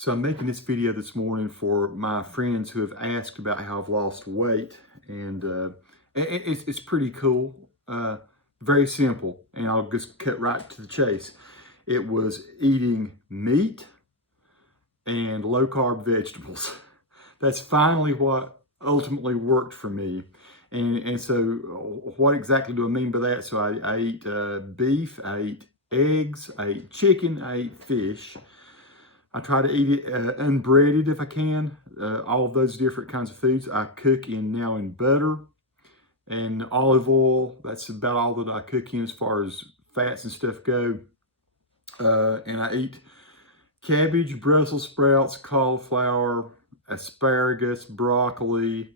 So I'm making this video this morning for my friends who have asked about how I've lost weight, and it's pretty cool. Very simple, and I'll just cut right to the chase. It was eating meat and low-carb vegetables. That's finally what ultimately worked for me. And so what exactly do I mean by that? So I eat beef, I eat eggs, I eat chicken, I eat fish. I try to eat it unbreaded if I can. All of those different kinds of foods. I cook in butter and olive oil. That's about all that I cook in as far as fats and stuff go. And I eat cabbage, Brussels sprouts, cauliflower, asparagus, broccoli.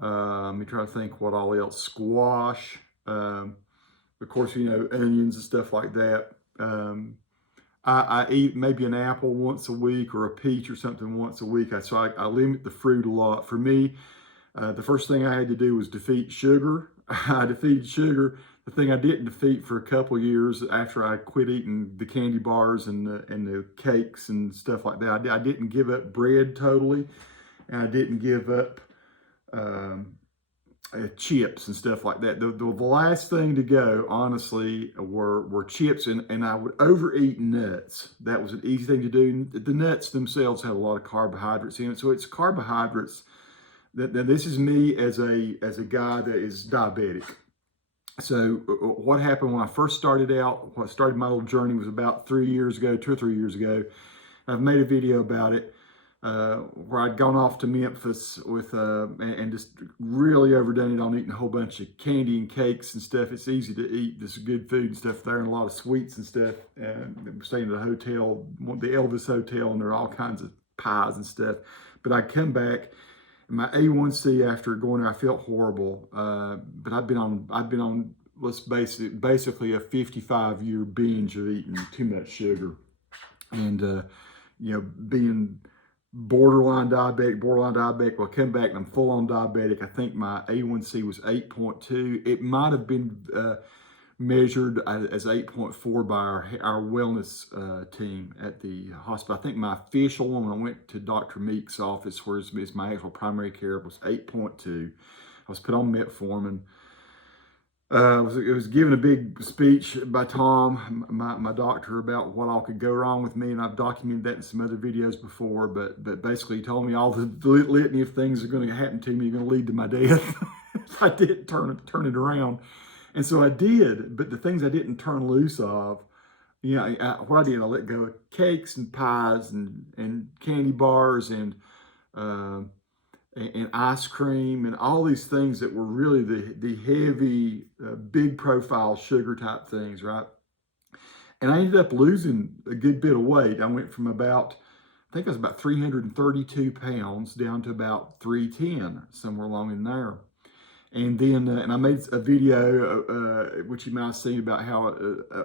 Let me try to think what all else. Squash. Of course, onions and stuff like that. I eat maybe an apple once a week or a peach or something once a week. So I limit the fruit a lot. For me, the first thing I had to do was defeat sugar. I defeated sugar. The thing I didn't defeat for a couple of years after I quit eating the candy bars and the cakes and stuff like that, I didn't give up bread totally, and I didn't give up chips and stuff like that. The last thing to go, honestly, were chips, and I would overeat nuts. That was an easy thing to do. The nuts themselves have a lot of carbohydrates in it, so it's carbohydrates. This is me as a guy that is diabetic. So what happened when I first started out, what started my little journey was about 3 years ago, 2 or 3 years ago. I've made a video about it. Where I'd gone off to Memphis with and just really overdone it on eating a whole bunch of candy and cakes and stuff. It's easy to eat this good food and stuff there, and a lot of sweets and stuff. And staying at a hotel, the Elvis Hotel, and there are all kinds of pies and stuff. But I'd come back, and my A1C after going there, I felt horrible. But I've been on let's basically a 55-year binge of eating too much sugar, and being borderline diabetic. Well, I come back and I'm full on diabetic. I think my A1C was 8.2. It might have been measured as 8.4 by our wellness team at the hospital. I think my official one, when I went to Dr. Meek's office, where it's my actual primary care, was 8.2. I was put on metformin. It was given a big speech by Tom, my doctor, about what all could go wrong with me, and I've documented that in some other videos before. But basically, he told me all the litany of things are going to happen to me, are going to lead to my death if I didn't turn it around. And so I did. But the things I didn't turn loose of, what I did, I let go of cakes and pies and candy bars and ice cream and all these things that were really the heavy, big profile sugar type things, right? And I ended up losing a good bit of weight. I went from I think I was about 332 pounds down to about 310, somewhere along in there. And then, and I made a video, which you might have seen, about how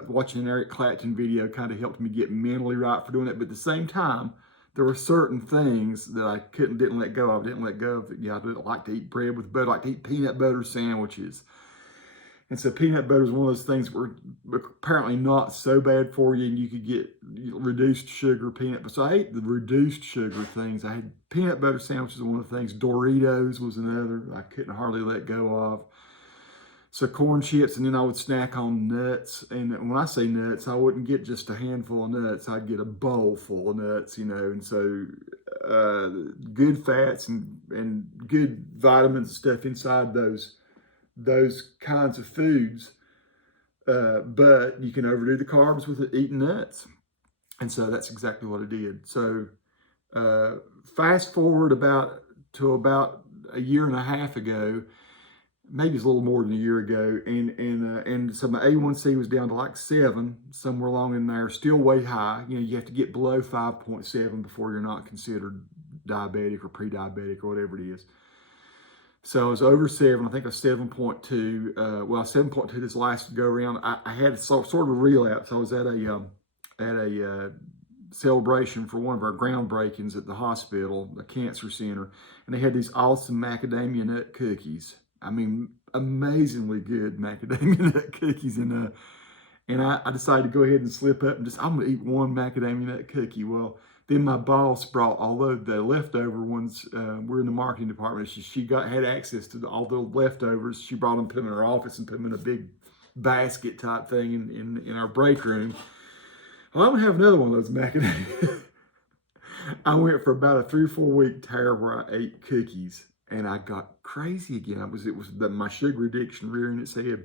watching an Eric Clapton video kind of helped me get mentally right for doing it. But at the same time, there were certain things that I didn't let go of. I didn't let go of. I didn't like to eat bread with butter. I like to eat peanut butter sandwiches. And so peanut butter is one of those things where apparently not so bad for you, and you could get reduced sugar peanut butter. So I ate the reduced sugar things. I had peanut butter sandwiches, one of the things. Doritos was another I couldn't hardly let go of. So corn chips, and then I would snack on nuts. And when I say nuts, I wouldn't get just a handful of nuts. I'd get a bowl full of nuts, And so good fats and good vitamins and stuff inside those kinds of foods. But you can overdo the carbs with eating nuts. And so that's exactly what I did. So fast forward about a year and a half ago, maybe it's a little more than a year ago, and so my A1C was down to like 7, somewhere along in there, still way high. You have to get below 5.7 before you're not considered diabetic or pre-diabetic or whatever it is. So I was over 7. I think I was 7.2. 7.2 this last go around. I had sort of a relapse. I was at a celebration for one of our groundbreakings at the hospital, the cancer center, and they had these awesome macadamia nut cookies. I mean, amazingly good macadamia nut cookies. And I decided to go ahead and slip up and I'm going to eat one macadamia nut cookie. Well, Then my boss brought, although the leftover ones, we're in the marketing department, she had access to all the leftovers. She brought them, put them in her office, and put them in a big basket type thing in our break room. Well, I'm gonna have another one of those macadamia. I went for about a 3 or 4 week tear where I ate cookies, and I got crazy again. My sugar addiction rearing its head.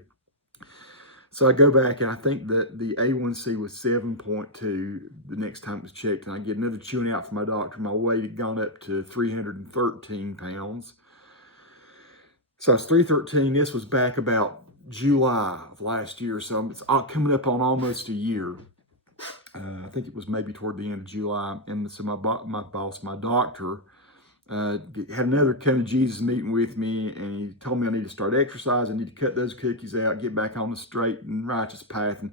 So I go back, and I think that the A1C was 7.2 the next time it was checked, and I get another chewing out from my doctor. My weight had gone up to 313 pounds. So I was 313. This was back about July of last year, so it's coming up on almost a year. I think it was maybe toward the end of July. And so my doctor, had another come to Jesus meeting with me, and he told me I need to start exercise. I need to cut those cookies out, get back on the straight and righteous path. And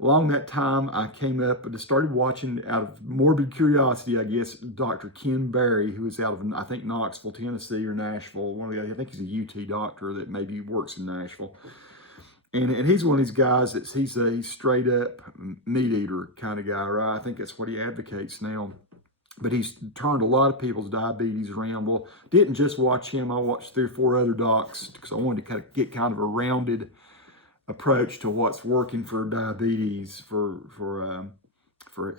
along that time, I came up and started watching, out of morbid curiosity, I guess, Dr. Ken Berry, who is out of, I think, Knoxville, Tennessee, or Nashville. I think he's a UT doctor that maybe works in Nashville. And he's one of these guys he's a straight up meat eater kind of guy, right? I think that's what he advocates now. But he's turned a lot of people's diabetes around. Well, didn't just watch him. I watched 3 or 4 other docs because I wanted to get kind of a rounded approach to what's working for diabetes, for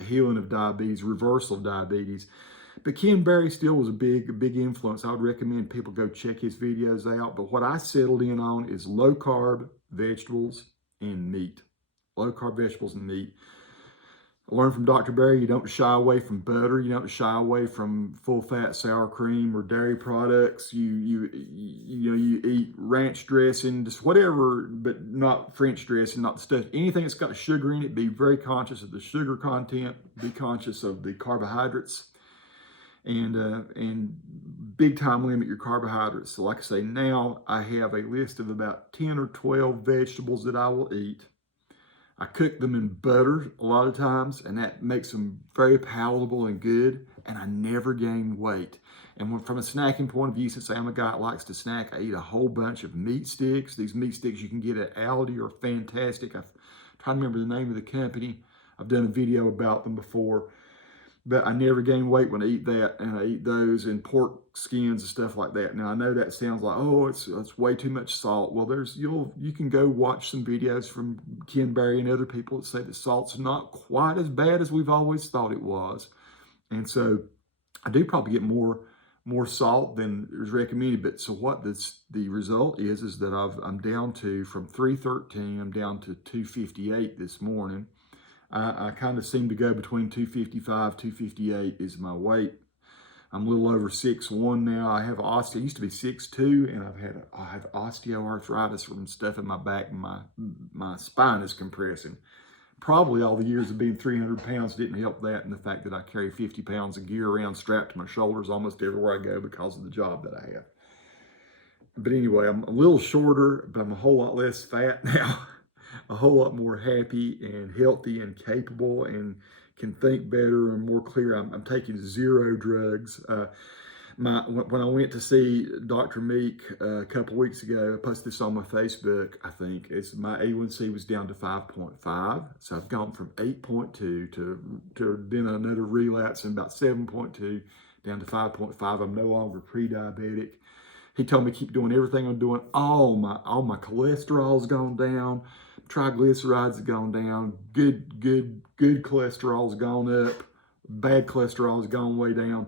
healing of diabetes, reversal of diabetes. But Ken Berry still was a big influence. I would recommend people go check his videos out. But what I settled in on is low carb vegetables and meat. Low carb vegetables and meat. I learned from Dr. Berry, you don't shy away from butter. You don't shy away from full fat sour cream or dairy products. You eat ranch dressing, just whatever, but not French dressing, not the stuff. Anything that's got sugar in it, be very conscious of the sugar content. Be conscious of the carbohydrates, and big time limit your carbohydrates. So like I say, now I have a list of about 10 or 12 vegetables that I will eat. I cook them in butter a lot of times, and that makes them very palatable and good, and I never gain weight. And from a snacking point of view, since I'm a guy that likes to snack, I eat a whole bunch of meat sticks. These meat sticks you can get at Aldi are fantastic. I'm trying to remember the name of the company. I've done a video about them before. But I never gain weight when I eat that, and I eat those, and pork skins and stuff like that. Now I know that sounds like, oh, it's way too much salt. Well, you can go watch some videos from Ken Berry and other people that say that salt's not quite as bad as we've always thought it was. And so I do probably get more salt than is recommended. But so what the result is that I'm down to, from 313, I'm down to 258 this morning. I kind of seem to go between 255, 258 is my weight. I'm a little over 6'1" now. I used to be 6'2", and I have osteoarthritis from stuff in my back, and my spine is compressing. Probably all the years of being 300 pounds didn't help that, and the fact that I carry 50 pounds of gear around strapped to my shoulders almost everywhere I go because of the job that I have. But anyway, I'm a little shorter, but I'm a whole lot less fat now. A whole lot more happy and healthy and capable, and can think better and more clear. I'm taking 0 drugs. When I went to see Dr. Meek a couple weeks ago, I posted this on my Facebook, I think, my A1C was down to 5.5. So I've gone from 8.2 to then another relapse in about 7.2 down to 5.5. I'm no longer pre-diabetic. He told me to keep doing everything I'm doing. All my cholesterol's gone down. Triglycerides have gone down. Good cholesterol's gone up. Bad cholesterol's gone way down.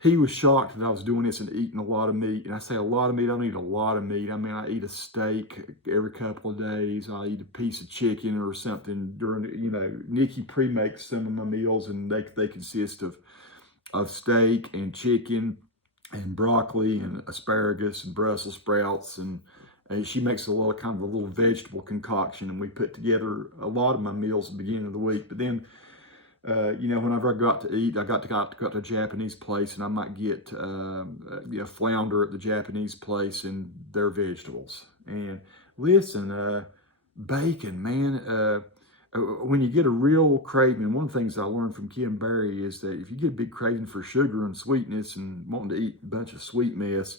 He was shocked that I was doing this and eating a lot of meat. And I say a lot of meat, I don't eat a lot of meat. I mean, I eat a steak every couple of days. I eat a piece of chicken or something during, Nikki pre-makes some of my meals, and they consist of steak and chicken and broccoli and asparagus and Brussels sprouts, and she makes a little vegetable concoction, and we put together a lot of my meals at the beginning of the week. But then, whenever I got to eat, I got to a Japanese place, and I might get flounder at the Japanese place and their vegetables. And listen, bacon, man. When you get a real craving, one of the things I learned from Ken Berry is that if you get a big craving for sugar and sweetness and wanting to eat a bunch of sweet mess,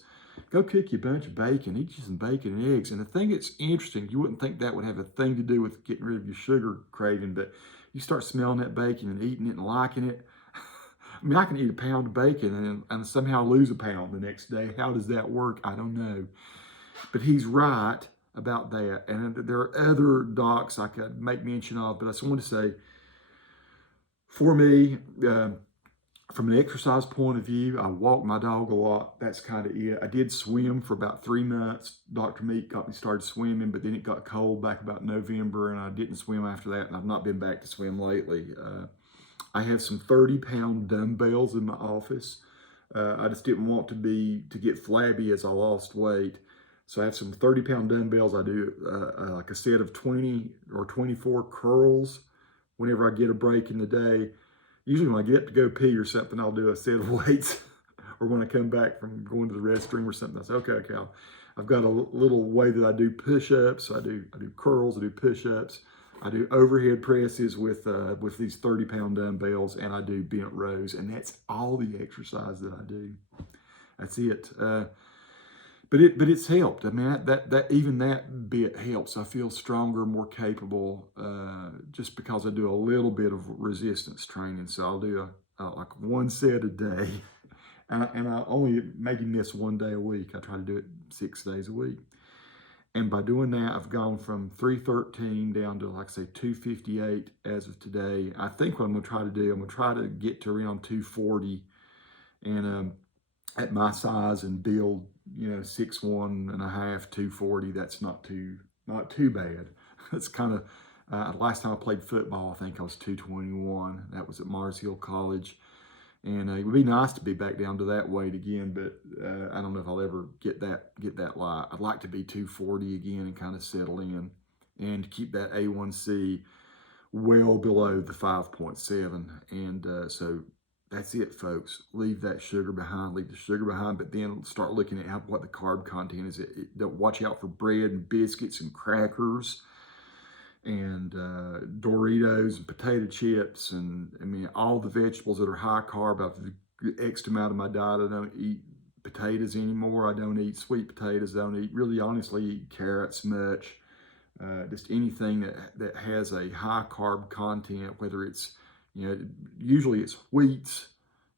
go cook you a bunch of bacon, eat you some bacon and eggs. And the thing that's interesting, you wouldn't think that would have a thing to do with getting rid of your sugar craving, but you start smelling that bacon and eating it and liking it. I mean, I can eat a pound of bacon and somehow lose a pound the next day. How does that work? I don't know. But he's right about that. And there are other docs I could make mention of, but I just want to say, for me, from an exercise point of view, I walk my dog a lot. That's kind of it. I did swim for about 3 months. Dr. Meek got me started swimming, but then it got cold back about November, and I didn't swim after that, and I've not been back to swim lately. I have some 30-pound dumbbells in my office. I just didn't want to get flabby as I lost weight. So I have some 30-pound dumbbells. I do like a set of 20 or 24 curls whenever I get a break in the day. Usually when I get to go pee or something, I'll do a set of weights. Or when I come back from going to the restroom or something, I say, okay, I've got a little way that I do push-ups. I do curls, I do push-ups. I do overhead presses with these 30-pound dumbbells, and I do bent rows, and that's all the exercise that I do. That's it. But it's helped. I mean, even that bit helps. I feel stronger, more capable, just because I do a little bit of resistance training. So I'll do like 1 set a day, and I only maybe miss 1 day a week. I try to do it 6 days a week. And by doing that, I've gone from 313 down to, like I say, 258 as of today. I think what I'm going to try to do, I'm going to try to get to around 240, and at my size, and build, 6'1 and a half, 240. That's not too bad. It's kind of last time I played football, I think I was 221. That was at Mars Hill College. And it would be nice to be back down to that weight again, but I don't know if I'll ever get that light. I'd like to be 240 again and kind of settle in and keep that A1C well below the 5.7. And so that's it, folks. Leave that sugar behind. Leave the sugar behind, but then start looking at what the carb content is. Watch out for bread and biscuits and crackers and Doritos and potato chips, and I mean all the vegetables that are high carb. I've X'd them out of my diet. I don't eat potatoes anymore. I don't eat sweet potatoes. I don't eat, really honestly, eat carrots much. Just anything that has a high carb content, whether it's, usually it's wheats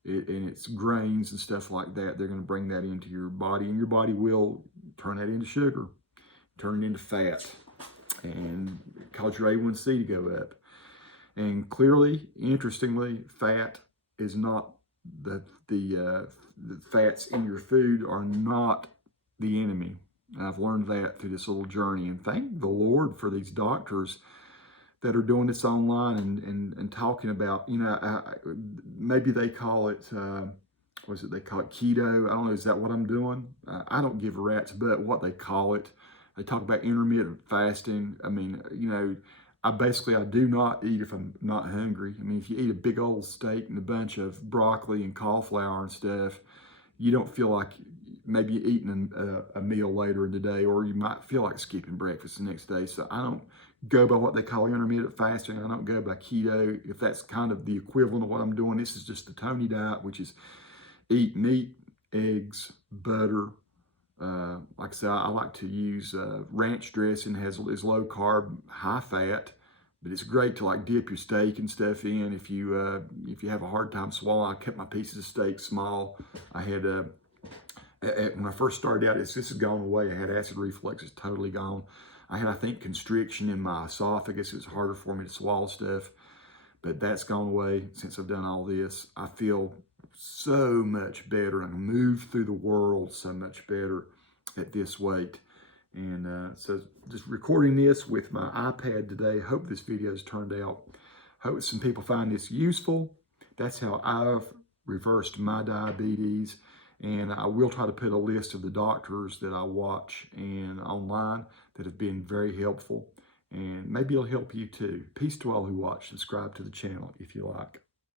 and it's grains and stuff like that. They're going to bring that into your body, and your body will turn that into sugar, turn it into fat, and cause your A1C to go up. And clearly, interestingly, fat is not the fats in your food are not the enemy. And I've learned that through this little journey. And thank the Lord for these doctors that are doing this online and talking about, maybe they call it, they call it keto. I don't know, is that what I'm doing? I don't give a rat's butt what they call it. They talk about intermittent fasting. I mean, I do not eat if I'm not hungry. I mean, if you eat a big old steak and a bunch of broccoli and cauliflower and stuff, you don't feel like maybe eating a meal later in the day, or you might feel like skipping breakfast the next day. So I don't go by what they call intermittent fasting. I don't go by keto, if that's kind of the equivalent of what I'm doing. This is just the Tony diet, which is eat meat, eggs, butter. Like I said, I like to use ranch dressing. Is low carb, high fat, but it's great to like dip your steak and stuff in. If you have a hard time swallowing, I cut my pieces of steak small. I had when I first started out, this has gone away. I had acid reflux; it's totally gone. I had, I think, constriction in my esophagus. It was harder for me to swallow stuff, but that's gone away since I've done all this. I feel so much better, and I move through the world so much better at this weight. And so just recording this with my iPad today. Hope this video has turned out. Hope some people find this useful. That's how I've reversed my diabetes. And I will try to put a list of the doctors that I watch and online that have been very helpful. And maybe it'll help you too. Peace to all who watch. Subscribe to the channel if you like.